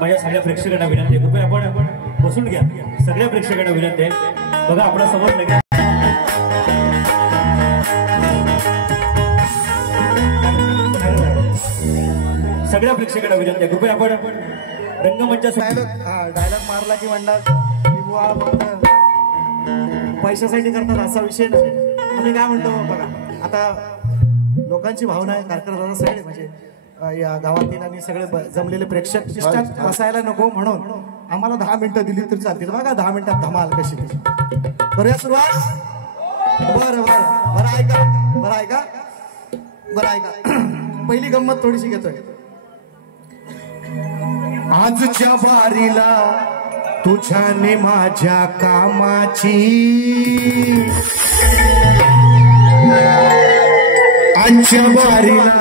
माझ्या सगळ्या प्रेक्षकांना विनंती आहे, कृपया आपण बसून घ्या. सगळ्या प्रेक्षकांना विनंती आहे, बघा आपला समोर लगेच सगळ्या प्रेक्षकांना विनंती आहे, कृपया आपण रंगमंचासाठी डायलॉग मारला की म्हणतात पैशासाठी करतात असा विषय नाही. आम्ही काय म्हणतो बघा, आता लोकांची भावना आहे कारकर्त्याचा सगळे म्हणजे या गावातील आणि सगळे जमलेले प्रेक्षक इष्टात बसायला नको म्हणून आम्हाला 10 मिनिटं दिली तरी चालतील. बघा 10 मिनिटात धमाल कशी करूया सुरुवात. बरं बरं बरं ऐका बरं ऐका बरं ऐका. पहिली गंमत थोडीशी घेतोय. आजच्या बारीला तुझ्याने माझ्या कामाची, आजच्या बारीला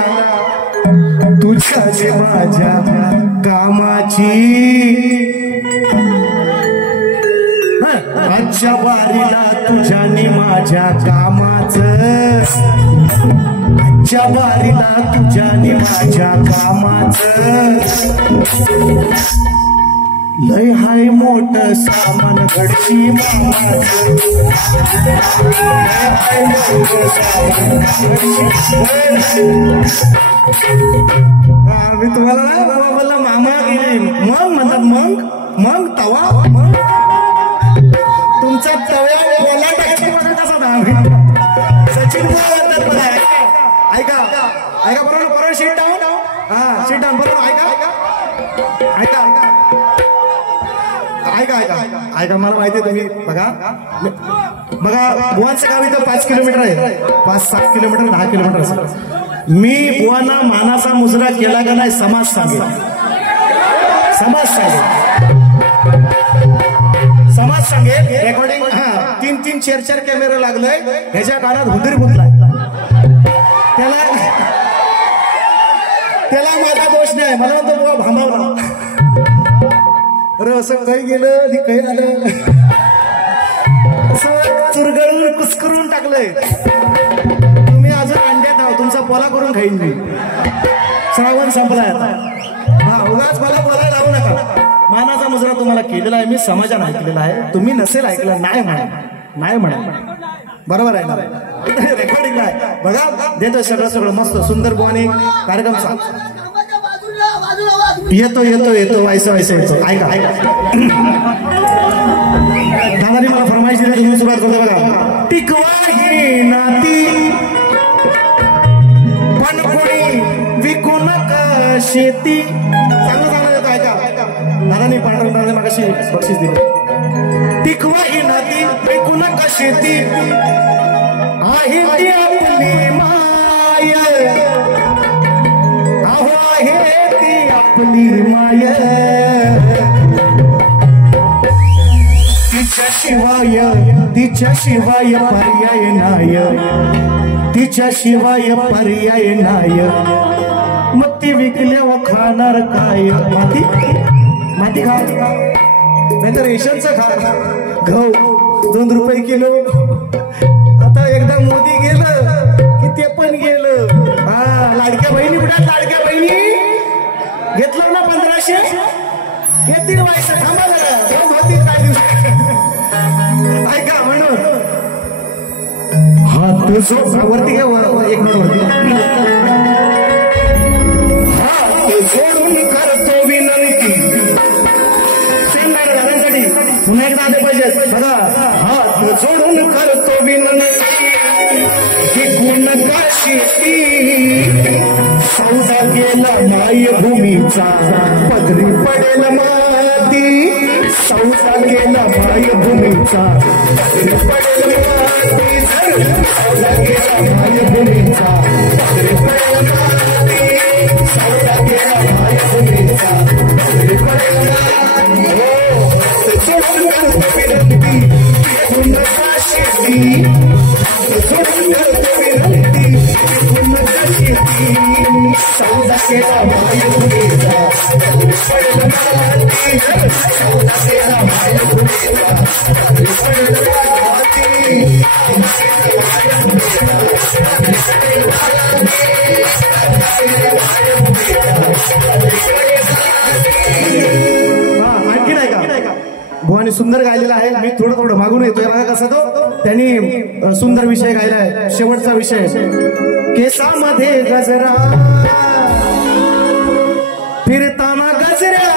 तुझ्याने माझ्या कामाची, आजच्या बारीला तुझ्याने माझ्या कामाचं, आजच्या बारीला तुझ्याने माझ्या कामाचं, लय हाय मोठं सामान घडची मामाचं, लय हाय मोठं सामान मी तुम्हाला ना बाबा बोलला मामा गेले मग म्हणतात मग तवा मग तुमचा तव्या बोला टाकायचं मला कसा 10 मिनिट सचिन बोलतात मला. ऐका ऐका बरोबर शीट डाऊन. हा शीट डाऊन बरोबर. ऐका ऐका ऐका ऐका ऐका मला माहिती आहे तुम्ही बघा बघा बुवांचं गाव इथं 5 किलोमीटर आहे. 5-7 किलोमीटर 10 किलोमीटर असेल. मी बुवांना मानाचा मुजरा केला का नाही समाज सांगेल. समाज सांगेल रेकॉर्डिंग. हा 3-3 4-4 कॅमेरा लागलोय. ह्याच्या कानात हुंदीर गुंतलाय. त्याला माझा दोष नाही. मला म्हणतो बुवा भांबावला. अरे असं काही गेलं आणि काही आलं असं चुरगळून कुस्करून टाकलंय. तुम्ही अजून अंड्यात आहो. तुमचा पोला करून खाईन मी. श्रावण संपलाय आता. हा उगाच मला बोलायला लावू नका. मानाचा मुजरा तुम्हाला केलेला आहे मी. समाजाने ऐकलेला आहे. तुम्ही नसेल ऐकलं नाही म्हणा बरोबर आहे ना. रेकॉर्डिंग आहे बघा. देतोय सगळं मस्त सुंदर बुवाने कार्यक्रम येतो व्हायचं येतो. ऐका दादानी मला फरमाईश दिली. तुम्ही सुरुवात करतो बघा. टिकवा ही नाती पण कोणी विकू नका शेती. चांगलं येतो. ऐका दादानी पांढरंगाने मागाशी बक्षीस दिलं. टिकवा ही नाती विकू नका शेती आहे ती आपली माय. अहो आहे ती आपली माय. तिच्याशिवाय पर्याय नाय. तिच्याशिवाय पर्याय नाय. मग ती विकल्यावर खाणार काय. माती खा नाहीतर रेशनचं खा. गहू 2 रुपये किलो. आता एकदा मोदी गेलं की ते पण गेलं. हा लाडक्या बहिणी कुठे. लाडक्या बहिणी घेतलं ना 1500 येतील व्हायचं. थांबा जरा होतील काय दिवस. ऐका म्हणून हात वरती घ्या. 1 मिनिट वरती. हात जोडून करतो विनंती. सेम नाही घालण्यासाठी पुन्हा एकदा आले पाहिजे बघा. हात जोडून करतो विनंती विकून का शेती. सौदा केला मायभूमीचा पदरी पडेल माती. सौदा केला मायभूमीचा पदरी पडेल माती. सौदा केला मायभूमीचा पदरी पडेल माती. सौदा केला मायभूमीचा पदरी पडेल माती. सोडून करतो विनंती विकून का शेती. सोडून करतो विनंती विकून का शेती. सौदा केला मायभूमीचा पदरी पडेल माती. सौदा केला मायभूमीचा पदरी पडेल माती. आणखी नाही का बुवानी सुंदर गायलेला आहे. मी थोडं मागून येतोय बघा कसा तो. त्यांनी सुंदर विषय गायलाय. शेवटचा विषय केसामध्ये गजरा फिरताना गजऱ्या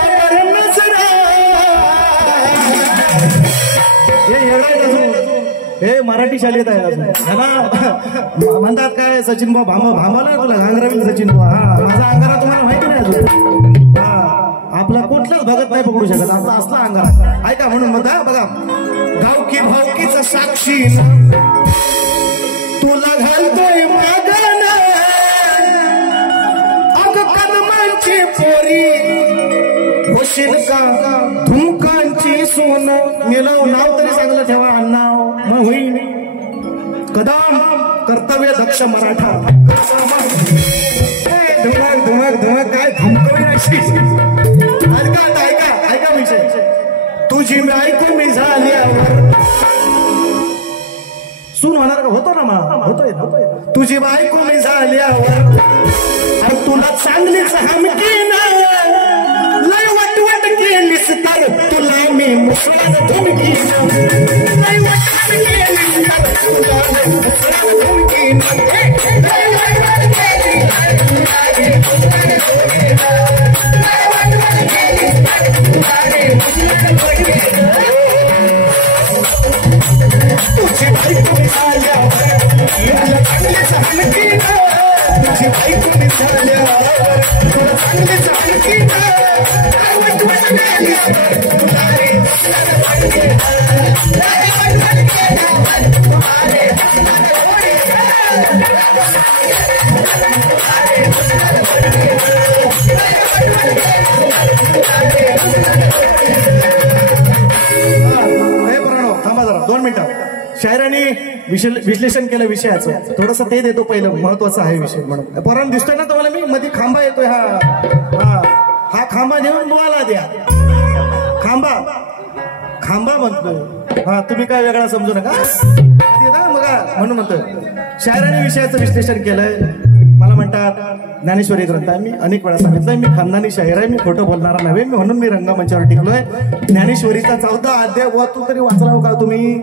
हे मराठी शाळेत आहे अजून है ना. म्हणतात काय सचिन भाऊ भांबाला तुला घांगरावी सचिन भाऊ. हा माझा अंगारा तुम्हाला माहिती नाही अजून. हा आपला कुठलाच भगत नाही पकडू शकत आपला असला अंगारा. ऐका म्हणून म्हणता बघा गावकी भावकीच साक्षी तुला घालतोय मागण अग कदमांची पोरी होशील का धुमकांची सोन. मिळव नाव तरी चांगलं ठेवा अण्णाव मग होईल. कदम कर्तव्य दक्ष मराठा. धुमक धुमक धुमक काय धुमकवी अशी. ऐका ऐका ऐका विषय तुझी मी ऐकून मी झाल्यावर सून होणार का. होतो ना मग होतोय तुझी बायको मी झाल्यावर तुला चांगलीच हमकी ना लय वटवट केलीस तर तुला मी मुसळात धमकी ना. लय वटवट केलीस तर तुला मी मुसळात धमकी ना. लय वटवट केलीस तर तुला मी मुसळात धमकी ना. लय वटवट केलीस तर तुला मी मुसळात धमकी ना. तुझी बायको मी झाल्यावर तुला चांगलीच हमकी ना. तुझी बायको मी झाल्यावर तुला चांगलीच हमकी ना. वटवट केलीस तर तुला मी मुसळात धमकी ना. लय वटवट केलीस तर तुला मी मुसळात धमकी ना. थांबा जरा 2 मिनिटं. शायरांनी विश्लेषण केलं विषयाचं थोडस ते देतो पहिलं महत्वाचं आहे विषय म्हणून. पोरांना दिसतोय ना तुम्हाला मी मध्ये खांबा येतोय. हा खांबा नेऊन मुळाला द्या. खांबा म्हणतोय. हा तुम्ही काय वेगळा समजू नका बघा म्हणून म्हणतोय. शायरांनी विषयाचं विश्लेषण केलंय. मला म्हणतात ज्ञानेश्वरी ग्रंथ आहे. मी अनेक वेळा सांगितलंय मी खानदानी शाहीर आहे. मी खोटं बोलणारा नव्हे. म्हणून मी रंगमंचावर टिकलोय. ज्ञानेश्वरीचा 14 अध्याय व तू तरी वाचला हो का तुम्ही.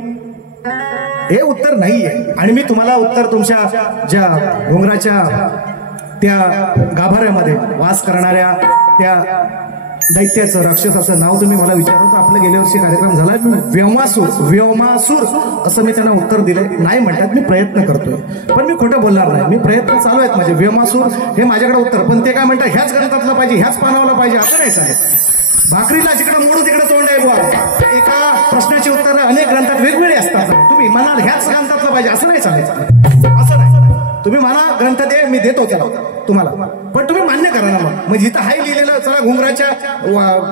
हे उत्तर नाहीये. आणि मी तुम्हाला उत्तर तुमच्या ज्या डोंगराच्या त्या गाभाऱ्यामध्ये वास करणाऱ्या त्या दैत्याचं राक्षसाचं नाव तुम्ही मला विचारून आपल्या गेल्या वर्षी कार्यक्रम झाला व्योमासूर असं मी त्यांना उत्तर दिलंय. नाही म्हणतात मी प्रयत्न करतोय पण मी खोटं बोलणार नाही. मी प्रयत्न चालू आहेत माझे. व्योमासूर हे माझ्याकडे उत्तर पण ते काय म्हणतात ह्याच ग्रंथातलं पाहिजे ह्याच पानावला पाहिजे असं नाही चालेल. भाकरीला जिकडे मोडू तिकडे तोंड आहे बुवा. एका प्रश्नाची उत्तर अनेक ग्रंथात वेगवेगळी असतात. तुम्ही म्हणाल ह्याच ग्रंथातलं पाहिजे असं नाही चालायचं. असं नाही. तुम्ही म्हणा ग्रंथ दे मी देतो त्याला तुम्हाला पण तुम्ही मान्य करा ना. मग जिथं हाय लिहिलेलं चला घुंगराच्या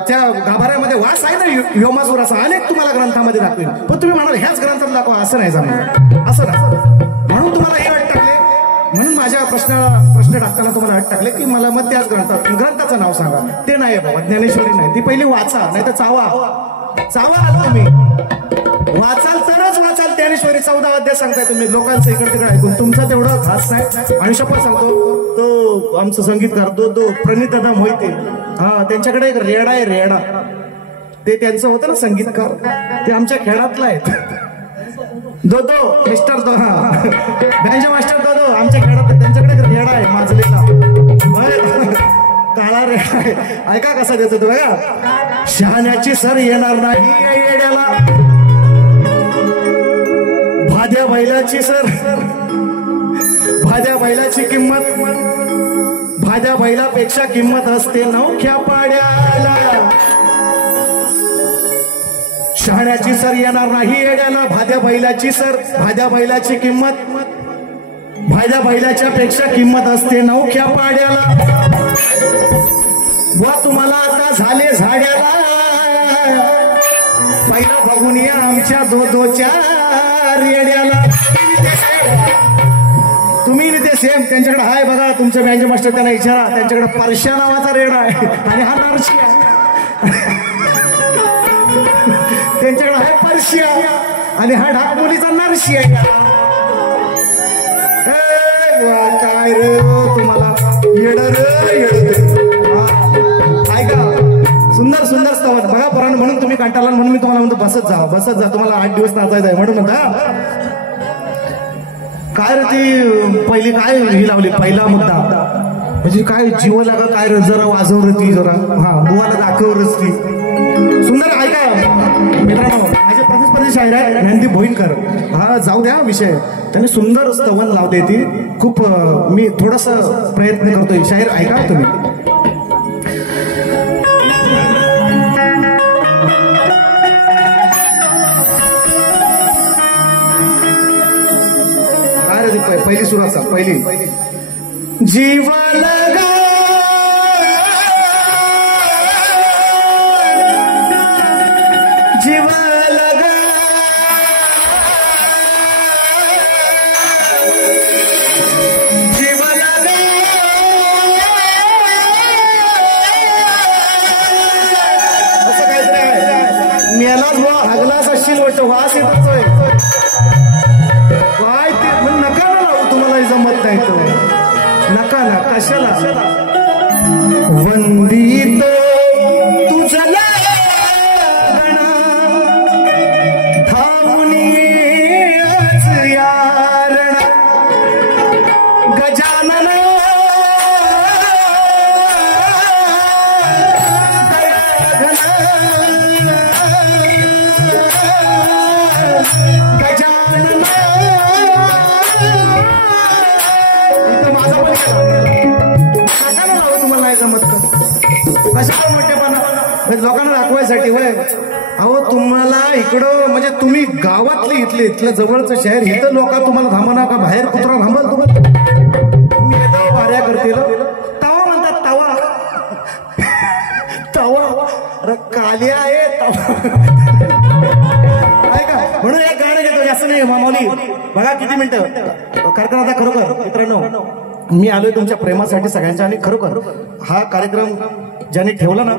त्या गाभाऱ्यामध्ये वास आहे ना व्योमासूर असा अनेक तुम्हाला ग्रंथामध्ये दाखवेल पण तुम्ही म्हणाल ह्याच ग्रंथात दाखवा असं नाही जमणार. असं नाही. म्हणून तुम्हाला हे अट टाकले. म्हणून माझ्या प्रश्न टाकताना तुम्हाला अट टाकले की मला मग त्याच ग्रंथाचं नाव सांगा. ते नाही बाबा ज्ञानेश्वरी नाही. ती पहिली वाचा नाही तर चावा तुम्ही वाचाल तरच वाचाल. ज्ञानेश्वरी 14 अध्याय सांगताय तुम्ही लोकांचं इकडे तिकडे ऐकून. तुमचा तेवढा खास नाही. आणि शपथ सांगतो तो आमचं संगीतकार तो प्रणित दादा मोहिते त्यांच्याकडे एक रेडा आहे. रेडा ते त्यांचं होतं ना संगीतकार ते आमच्या खेळातला आहेत. दो मिस्टर बँजो मास्टर दो आमच्या खेळात त्यांच्याकडे एक रेडा आहे माजलेला काळा रेडा आहे. ऐका कसा देतो तू बघा. शहाण्याची सर येणार नाही येड्याला. भाद्या बैलाची सर भाद्या बैलाची किंमत भाद्या बैलापेक्षा किंमत असते नवख्या पाड्याला. शहाण्याची सर येणार नाही येड्याला. भाद्या बैलाची सर भाद्या बैलाची किंमत भाद्या बैलाच्या पेक्षा किंमत असते नवख्या पाड्याला. वा तुम्हाला आता झाले झाड्याला पहिला बघून या आमच्या दोच्या रेड्याला. तुम्ही ते सेम त्यांच्याकडे हाय बघा तुमच्या बँजो मास्टर त्यांना विचारा. त्यांच्याकडे परश्या नावाचा रेडा आहे आणि हा नरशी आहे. त्यांच्याकडे आहे परशिया आणि हा ढाकबोलीचा नरशी आहे. काय रे तुम्हाला येड ऐका सुंदर सुंदर स्तवन बघा पोरांनो. म्हणून तुम्ही कंटाळला म्हणून मी तुम्हाला म्हणतो बसत जा तुम्हाला 8 दिवस नाचायचं आहे म्हणून म्हणता. काय रे ती पहिली काय ही लावली पहिला मुद्दा म्हणजे काय जीव लागा काय रे जरा वाजव ती जरा बुवाला दाखव ती सुंदर. ऐका मित्रांनो माझे प्रतिस्पर्धी शाहीर आहे ज्ञानदीप भोईनकर. हा जाऊ द्या विषय. त्यांनी सुंदर स्तवन लावते ती खूप. मी थोडासा प्रयत्न करतोय. शाहीर ऐका तुम्ही. पहिली सुरू असा. पहिली जीव लगा जीव लगा जीव लगा असं काहीतरी आहे. मेलाच बुवा हागलाच असशील वाटतं. वास येतोय काय ते. मग नका ना लावू. तुम्हाला जमत नाही तो. नका ना. कशाला. वंदित तुझला गजानन गजानन माझा तुम्हाला नाही जमत कशाला मोठेपणा लोकांना दाखवायसाठी वय. अहो तुम्हाला इकडं म्हणजे तुम्ही गावातले इथलं जवळचं शहर इथं लोक तुम्हाला थांबणार का. बाहेर कुत्रा थांबल तुम्हाला. वाऱ्या करतील तवा म्हणतात. तवा तवा काल्या आहे का. म्हणून एक गाणं घेतो. जास्त नाही मामोली. बघा किती मिनिटं कार्यक्रम आता. खरोखर मित्रांनो मी आलोय तुमच्या प्रेमासाठी सगळ्यांच्या. आणि खरोखर हा कार्यक्रम ज्याने ठेवला ना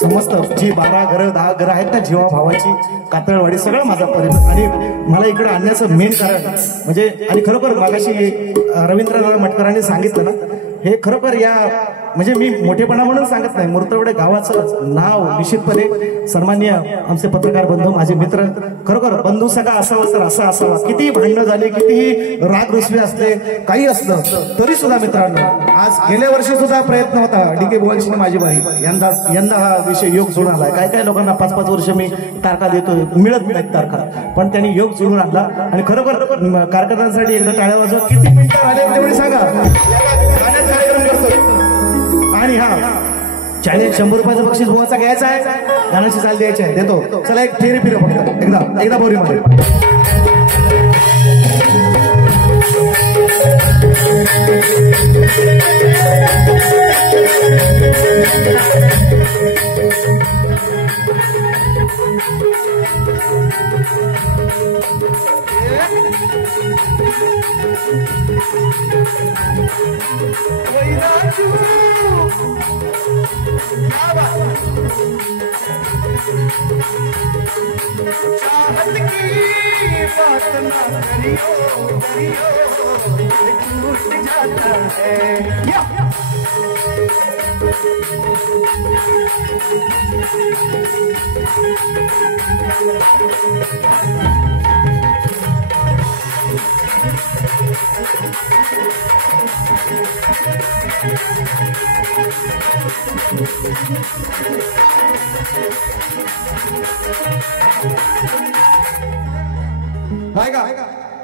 समजतं. जी 12 घरं 10 घरं आहेत ना जीवा भावाची कातळवाडी सगळं माझा परिवार. आणि मला इकडे आणण्याचं मेन कारण म्हणजे. आणि खरोखर मागाशी रवींद्रनाथ मटकरांनी सांगितलं ना हे खरोखर या म्हणजे मी मोठेपणा म्हणून सांगत नाही. मुर्तवडे गावाचं नाव निश्चितपणे सन्मान्य आमचे पत्रकार बंधू माझे मित्र खरोखर बंधू सगळा असावा तर असा असावा. कितीही भांडणं झाली कितीही राग रुसवे असले काही असलं तरी सुद्धा मित्रांनो आज गेल्या वर्षी सुद्धा प्रयत्न होता. DK बुवांची माझी बाई यंदा हा विषय योग जुळून आलाय. काय काय लोकांना 5-5 वर्ष मी तारखा देतोय मिळत नाहीत तारखा. पण त्यांनी योग जुळून आणला. आणि खरोखर कार्यकर्त्यांसाठी एकदा टाळ्या वाजवा. किती मिनिटं आले तेवढे सांगा. कार्यक्रम करतो. आणि हा चॅलेंज 100 रुपयाचं बक्षीस बुवाचा घ्यायचा आहे. गाण्याची चाल द्यायची आहे. देतो. चला एक फेरी फिरव फक्त एकदा बोरीमध्ये. चाहत की बात ना करियो टूट जाता है.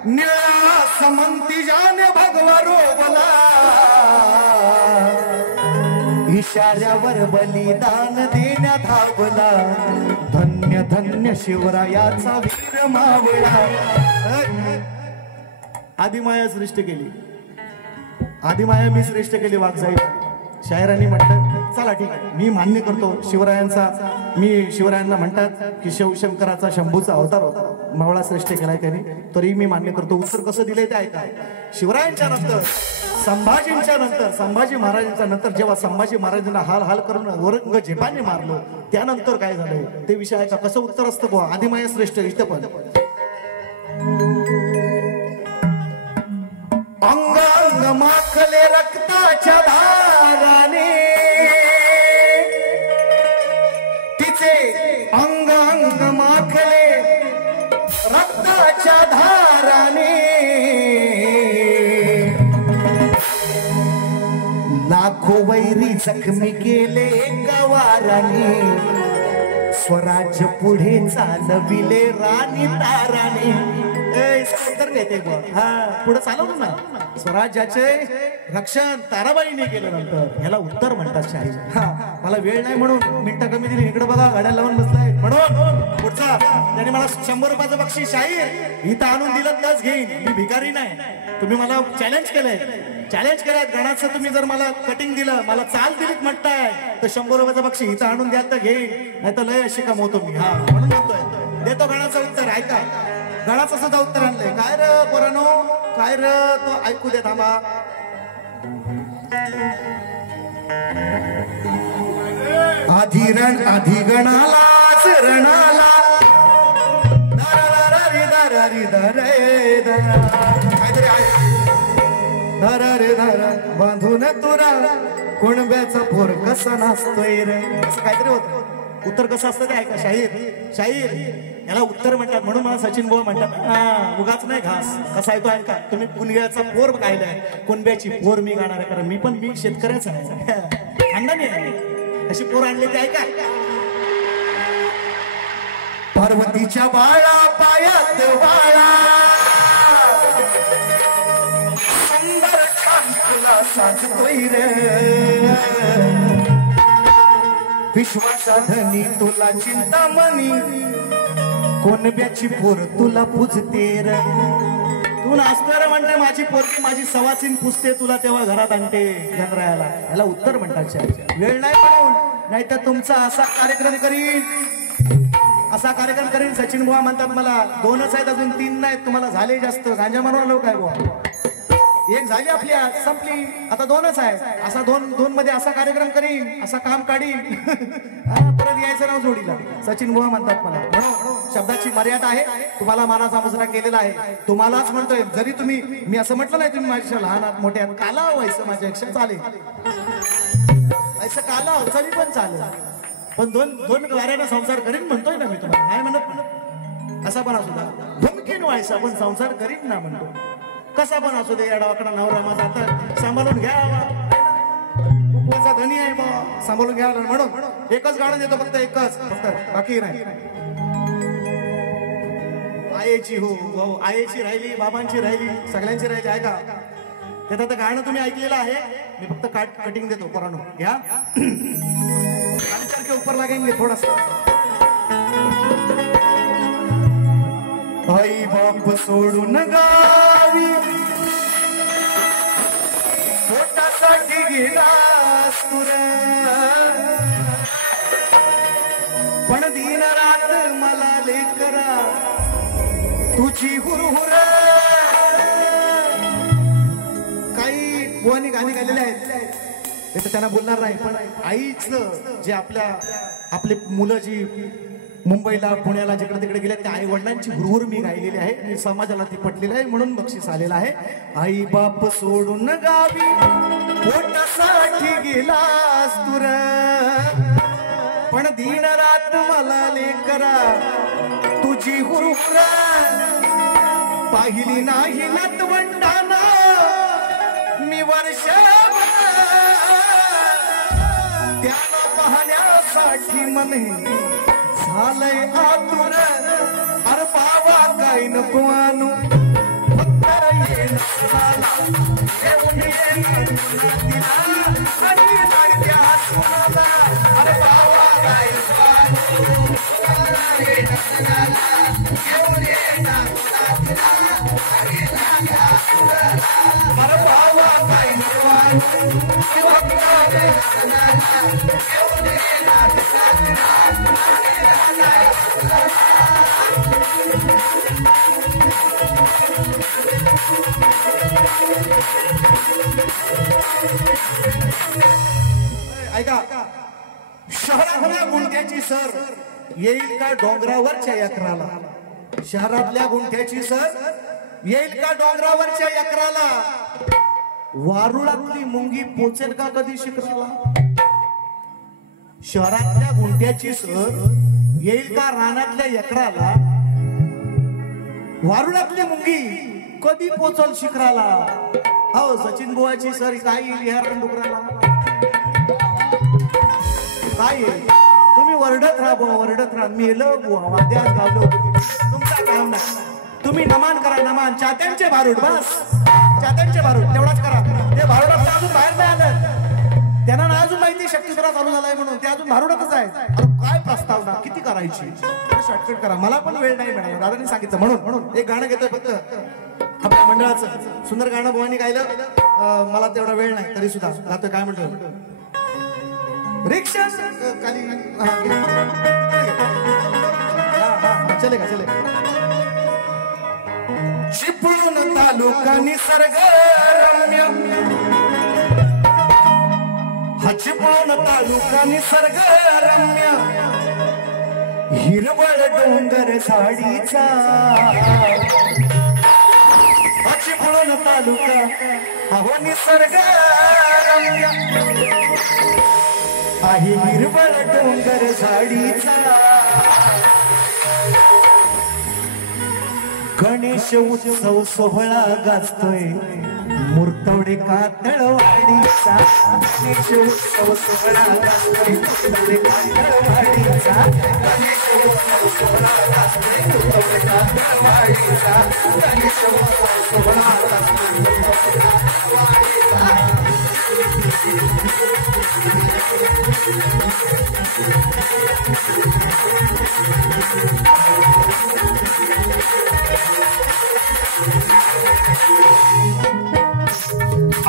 निळा समंती जाने भगवारो बोला इशाऱ्यावर बलिदान देण्यात धावला. धन्य धन्य शिवरायाचा वीर मावळा. आदिमाया सृष्टी केली. आदिमाया मी श्रेष्ठ केली वाघसाहेब. शाहिरांनी म्हटलं चला ठीक आहे मी मान्य करतो शिवरायांचा. मी शिवरायांना म्हणतात की शिवशंकराचा शंभूचा अवतार होता. मावळा श्रेष्ठ केलाय त्यांनी. तरी मी मान्य करतो. उत्तर कसं दिलंय ते ऐका. शिवरायांच्या नंतर संभाजींच्या नंतर संभाजी महाराजांच्या नंतर जेव्हा संभाजी महाराजांना हाल हाल करून औरंगजेबाने मारलो त्यानंतर काय झालंय ते विषय ऐका. कसं उत्तर असतं बुवा. आदिमाया श्रेष्ठ इष्ट पण अंग अंग माखले रक्ताच्या धाराने तिचे अंग अंग माखले रक्ताच्या धाराने लाखो वैरी जखमी केले गवाराने. स्वराज्य पुढे चालविले राणी ताराने. उत्तर देते हा पुढे चालवलं ना. स्वराज्याचे रक्षण ताराबाईने केलं नंतर ह्याला उत्तर म्हणतात शाहीर. हा मला वेळ नाही म्हणून मिनिटं कमी दिली. इकडे बघा गाड्या लावून बसलाय म्हणून पुढचा त्याने मला 100 रुपयाचं बक्षीस शाहीर इथं आणून दिलं तरच घेईन. मी भिकारी नाही. तुम्ही मला चॅलेंज केलंय गणाचं. तुम्ही जर मला कटिंग दिलं मला चाल दिलीत म्हणताय तर 100 रुपयाचं बक्षीस इथं आणून द्या तर घेईन. नाही तर लय अशी कमवतो मी. हा म्हणून म्हणतोय देतो गणाचं उत्तर. ऐका गणाचं सुद्धा उत्तर आणलंय. काय र पोरानो काय र तो ऐकू दे थांबा. आधी गणाला रणाला काहीतरी आहे बांधून तुरा कुणब्याचा पोर कसा नाचतोय रे असं काहीतरी होतं. उत्तर कसं असतं ते ऐका. शाहीर याला उत्तर म्हणतात. म्हणून मला सचिन बुवा म्हणतात उगाच नाही घास. कसा आहे तो ऐका. तुम्ही कुणब्याचा पोर गायलाय. कुणब्याची पोर मी गाणार आहे कारण मी शेतकऱ्याचा आहे. खानदानी आहे. अशी पोर आणली ते ऐका. पार्वतीच्या बाळा पायात बाळा सुंदर छान तुला साजतोय रे. विश्वाचा धनी तुला चिंतामणी कोणब्याची पोर तुला पूजते रे. तू नाचणार म्हणते माझी पोरगी माझी सवासीन पुजते तुला तेव्हा घरात आणते गणरायाला. याला उत्तर म्हणतात. वेळ नाही म्हणून नाही तर तुमचा असा कार्यक्रम करीन. सचिन बुवा म्हणतात मला 2च आहेत अजून 3 नाहीत. तुम्हाला झाले जास्त गांजा मारवा लोक आहे बुवा. एक झाली आपली संपली आता 2च आहे. असा दोन मध्ये असा कार्यक्रम करीन असा काम काढीन. परत यायचं नाव जोडीला. सचिन बुवा म्हणतात मला. म्हणून शब्दाची मर्यादा आहे. तुम्हाला मानाचा मुजरा केलेला आहे. तुम्हालाच म्हणतोय जरी मी असं म्हटलं नाही तुम्ही माझ्या लहान आहात मोठे आहात काला व्हायचं माझ्यापेक्षा चालेल. असं काला चली पण चालेल. पण दोन वाऱ्यानं संसार करीन म्हणतोय ना मी तुम्हाला. नाही म्हणत कसा पण असू द्या. धमकीन व्हायचा पण संसार करीन ना म्हणतो. कसा पण असू दे. याडावाकडा नवरा माझा आता सांभाळून घ्या. उपवासा धनी आहे बा सांभाळून घ्या. म्हणून एकच गाणं देतो फक्त बाकी नाही. आईची हो आईची राहिली बाबांची राहिली सगळ्यांची राहिली आहे का. त्याचं गाणं तुम्ही ऐकलेलं आहे. मी फक्त कटिंग देतो पोरांनो घ्या. के ऊपर लगेंगे थोड़ा सा. आई बाप सोडून गावी पोटासाठी गेलास तुरा पण दिन रात मला लेकरा तुझी हुरहुर. काही बुवानी गाणी गायलेले आहेत ते त्यांना बोलणार नाही. पण आईचं जे आपले मुलं जी मुंबईला पुण्याला जिकडे तिकडे गेले त्या आई वडिलांची हुरहुर मी गायलेली आहे. आणि समाजाला ती पटलेली आहे म्हणून बक्षीस आलेलं आहे. आई बाप सोडून गावी पोटासाठी गेलास तुर पण दिन रात मला लेकरा तुझी हुरहुर. पाहिली नाही नातवंडाना मी वर्ष त्याला पाहण्यासाठी मन झालंय आतुर. अरे बाबा काय नको आणू फक्त अरे बाबा काय अरे बाबा काय ऐका. शहरातल्या गुंठ्याची सर येईल का डोंगरावरच्या यकराला. शहरातल्या गुंठ्याची सर येईल का डोंगरावरच्या यकराला. वारुळातली मुंगी पोचेल का कधी शिखराला. शहरातल्या गुंठ्याची सर येईल का रानातल्या यकराला. वारुळातली मुंगी कधी पोचल शिखराला. हो सचिन बुवाची सर काय येईल ह्या डोंगराला. काय तुम्ही वरडत राहा बुवा, वरडत राहा. मेलो बुवा, वाद्यात गावलो. तुमचा काम नाही. तुम्ही नमान करा, नमान. चात्यांचे भारूड, बस चात्यांचे भारूड तेवढाच करा. ते भारूडात अजून बाहेर नाही आलं. त्यांना ना अजून माहिती शक्तिसुरा चालू झालाय म्हणून ते अजून भारूडातच आहे. अरे काय प्रस्तावना किती करायची, शॉर्टकट करा. मला पण वेळ नाही मिळाला, दादांनी सांगितलं म्हणून एक गाणं घेतोय फक्त आपल्या मंडळाचं. सुंदर गाणं भवानी गायलं. मला तेवढा वेळ नाही तरी सुद्धा गातोय. काय म्हणतो रिक्षा खाली चलेगा चलेगा. चिपळूण तालुका निसर्ग रम्य, हा चिपळूण तालुका निसर्ग रम्य, हिरवळ डोंगर झाडीचा. हा चिपळूण तालुका अहो निसर्ग रम्य आहे, हिरवळ डोंगर झाडीचा. गणेश उत्सव सोहळा गाजतोय मुर्तवडे कातळवाडीचा. गणेश उत्सव सोहळा गाजतोय मुर्तवडे कातळवाडीचा. गणेश उत्सव सोहळा गाजतोय मुर्तवडे कातळवाडीचा. गणेश उत्सव सोहळा गाजतोय मुर्तवडे कातळवाडीचा.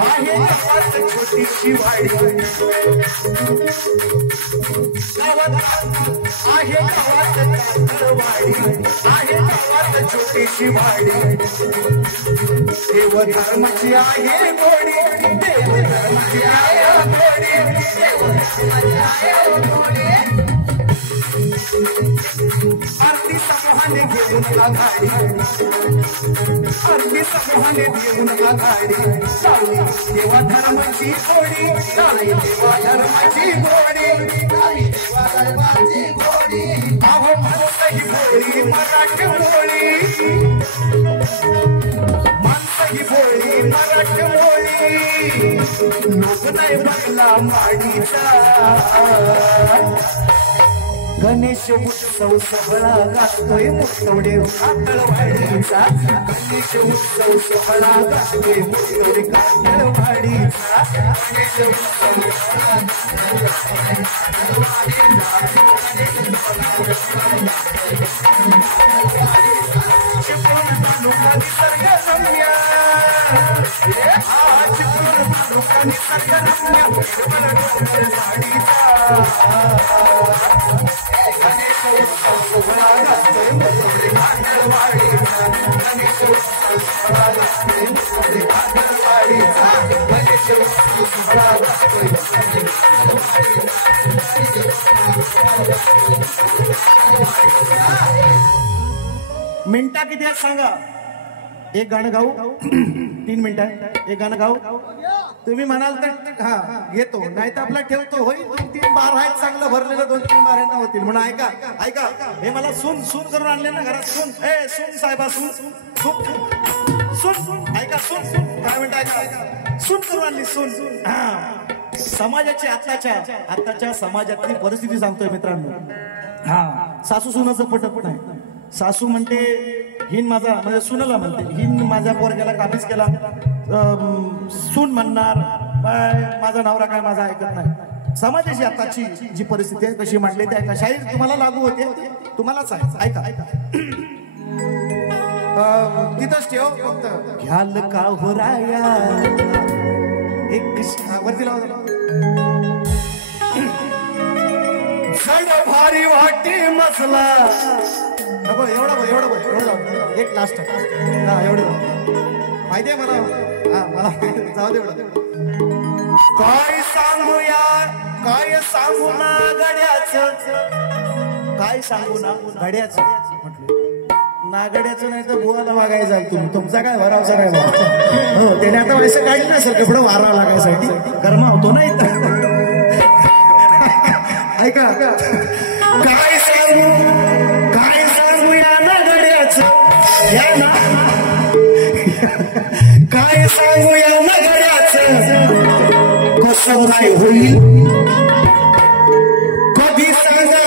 आहे गावात छोटीशी वाडी, गावात आहे गावात कातळवाडी, आहे गावात छोटीशी वाडी. देव धर्माची आहे गोडी, देव धर्माची आहे गोडी, देव धर्माची आहे गोडी. आरती समूहाने घेऊन का गाडी, आरती समूहाने घेऊन का गाडी. चाली देवा धर्माची गोडी, चाली देवा धर्माची गोडी, चाली देवा धर्माची गोडी. अहो माणसं ही गोडी मराठी बोली, माणसं ही गोडी मराठी बोली. लोक नाही बघला माडीचा. गणेश उत्सव सोहळा गाजतोय मुर्तवडे कातळवाडीचा. गणेश उत्सव सोहळा गाजतोय मुर्तवडे कातळवाडीचा. गणेश उत्सव चिपळूण तालुका निसर्ग रम्य, चिपळूण तालुका निसर्ग रम्य, डोंगर झाडीचा. गणेश उत्सव सोहळा गाजतोय मुर्तवडे कातळवाडीचा. गणेश उत्सव सोहळा गाजतोय मुर्तवडे कातळवाडीचा. गणेश उत्सव सोहळा गाजतोय मुर्तवडे कातळवाडीचा. मिनिटा किती आहेत सांगा. एक गाणं गाऊ 3 मिनिटात एक गाणं गाऊ. तुम्ही म्हणाल तर हा घेतो, नाही तर आपला ठेवतो. होईल 2-3 बार आहेत चांगलं भरलेलं, 2-3 बार यांना होतील म्हणून. ऐका ऐका, हे मला सून सून करून आणले ना घरात. सून सून साहेबा सून सून सून ऐका सून सून काय म्हणता. ऐका सून करून आणली सून. हा समाजाची आत्ताच्या समाजातली परिस्थिती सांगतोय मित्रांनो. हा सासू सुनाचं पटत नाही. सासू म्हणते हिन माझा म्हणजे सुनाला म्हणते हिन माझ्या पोरग्याला काबीज केला. सून म्हणणार माझा नवरा काय माझा ऐकत नाही. समाजाची आताची जी परिस्थिती आहे कशी मांडली ते ऐका. शाहीर तुम्हाला लागू होते, तुम्हालाच आहे. ऐका ऐका तिथंच ठेव फक्त. घ्याल का हो राया एक वरती लावा. भारी वाटे मसला एवढं एक लास्ट एवढं माहितीये मला. हा मला जाऊ दे एवढं. काय सांगूया काय सांगू ना गड्याचं, काय सांगू ना गड्याचं. म्हटलं नागड्याचं नाही तर बुवाला वागायचं जाईल तुम्ही. तुमचा काय भरावसा काय हो. त्याने आता वैसे काढली ना सर कपडं वारा लागायसाठी गरमा होतो ना इथं. ऐका काय सांगू या ना गड्याचं, या ना काय सांगू या ना गड्याचं. कसं काय होईल कधी सांगा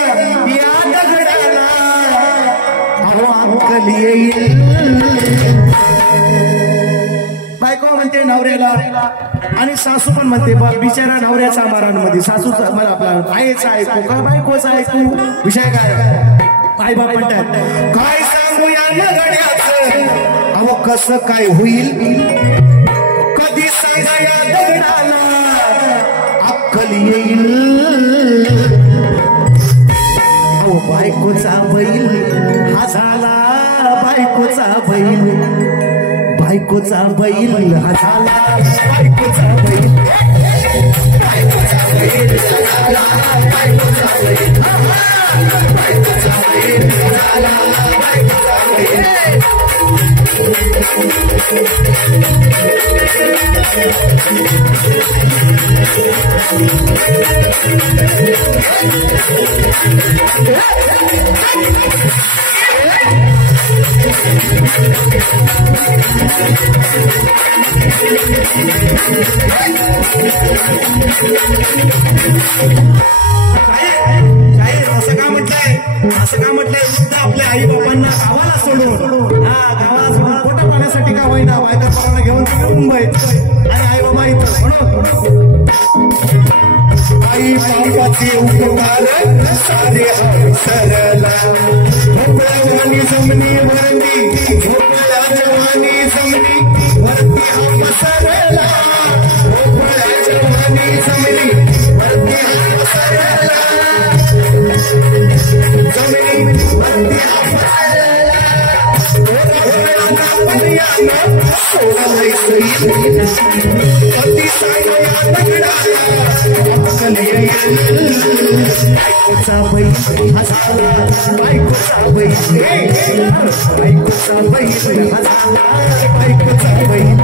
अक्कल येईल. बायको म्हणते नवऱ्याला आणि सासू पण म्हणते बिचारा नवऱ्याचा मारांमध्ये सासूचा मला आपला आईचा ऐकू का बायकोचा ऐकू. विषय काय आई बाप म्हणतात काय सांगू या गड्याचं अहो कसं काय होईल. कधी सांगा या दगडाला अक्कल येईल. अहो बायकोचा बैल हा झाला बायकोचा बैल. बायकोचा बैल हा झाला बायकोचा बैल. बायकोचा बैल झाला बायकोचा बैल. बायकोचा बैल झाला बायकोचा बैल. असं का म्हटलंय आपल्या आई बाबांना गावाला सोडून गावाला सोडून पोटा पाण्यासाठी का होईना बायका पोरांना घेऊन मुंबईत आणि आई बाबा इथं म्हणून आई बाबाचे उपकार सारे सरला. भोपळावानी जमनी वरंदी भोपळा जवानी जमनी वरती हम सरला. भोपळा जवानी जमनी वरती हम सरला. जमनी वरती हम सरला. सोळा सई अति सांगया दगडाला अक्कल येईल. बायकोचा बैल हा झाला बायकोचा बैल. बायकोचा बैल हा झाला बायकोचा बैल.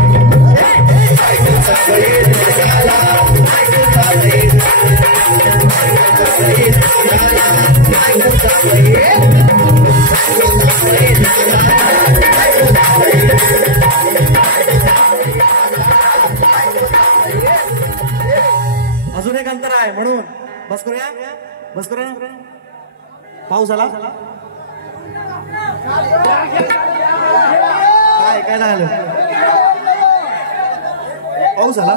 बायकोचा बैल झाला बायकोचा बैल. बायकोचा बैल झाला बायकोचा बैल. अजून एक अंतर आहे म्हणून बस करूया बस करूया. पाऊस आला काय झालं. पाऊस आला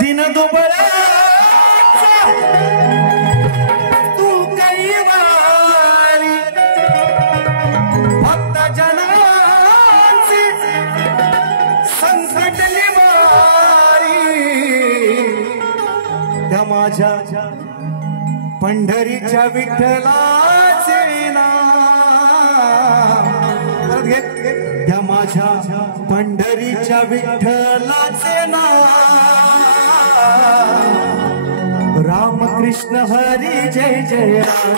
दिन दुबळा तू काही वारी भक्त जनांची संकट निवारी. त्या माझ्या पंढरीच्या विठ्ठलाचे नाम परत घे. त्या माझ्या पंढरीच्या विठ्ठलाचे नाम रामकृष्ण हरी जय जय राम.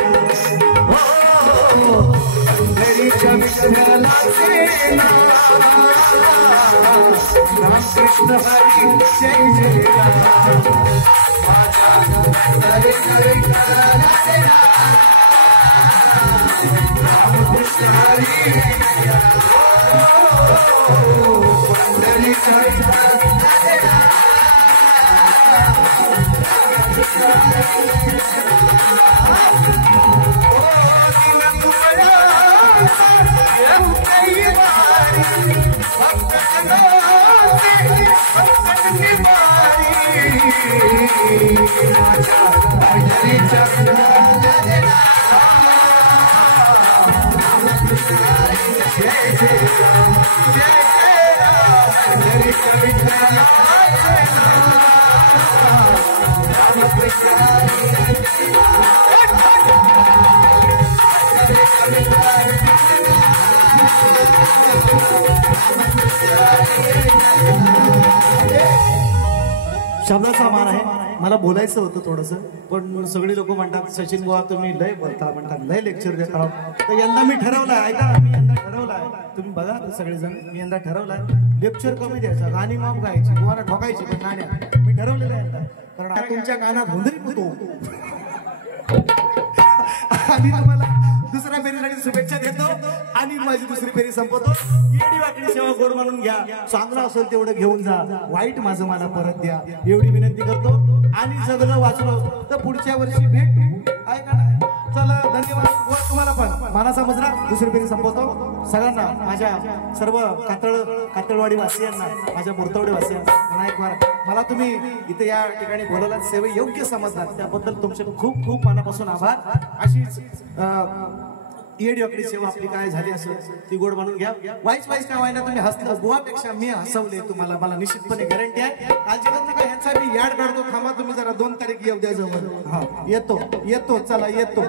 पंढरीच्या विठ्ठलाचे नाम रामकृष्ण हरी जय जय राम. शब्दाचा मान आहे. मला बोलायचं होतं थोडंसं पण सगळी लोक म्हणतात सचिन बुवा तुम्ही लय बोलता म्हणतात लय लेक्चर देता. तर यंदा मी ठरवलंय ऐका मी यंदा ठरवलंय तुम्ही बघा सगळेजण मी यंदा ठरवलंय लेक्चर कमी द्यायचं गाणी माफ गायची तुम्हाला ठोकायची पण गाण्या मी ठरवलेलं आहे यंदा कारण तुमच्या कानात हुंदरी होतो. आणि तुम्हाला दुसऱ्या फेरीसाठी शुभेच्छा देतो आणि माझी दुसरी फेरी संपवतो. येडी वाकडी सेवा गोड म्हणून घ्या. चांगलं असेल तेवढं घेऊन जा वाईट माझं मला परत द्या एवढी विनंती करतो. आणि सगळं वाचलो तर पुढच्या वर्षी भेट आहे का. चला धन्यवाद व तुम्हाला पण मानाचा मुजरा दुसरी फेरी संपवतो सगळ्यांना माझ्या सर्व कातळवाडी वासियांना माझ्या मुर्तवडे वासियांना पुन्हा एक वार मला तुम्ही इथे या ठिकाणी बोलायला सेवे योग्य समजलात त्याबद्दल तुमचे खूप खूप मनापासून आभार अशीच येडी सेवा आपली काय झाली असेल ती गोड म्हणून घ्या वाईस काय व्हायला तुम्ही हसलं बुवापेक्षा मी हसवले तुम्हाला मला निश्चितपणे गॅरंटी आहे कालची नंतर काय ह्याचा मी याड काढतो थांबा तुम्ही जरा 2 तारीख येऊ द्या जवळ हा येतो चला येतो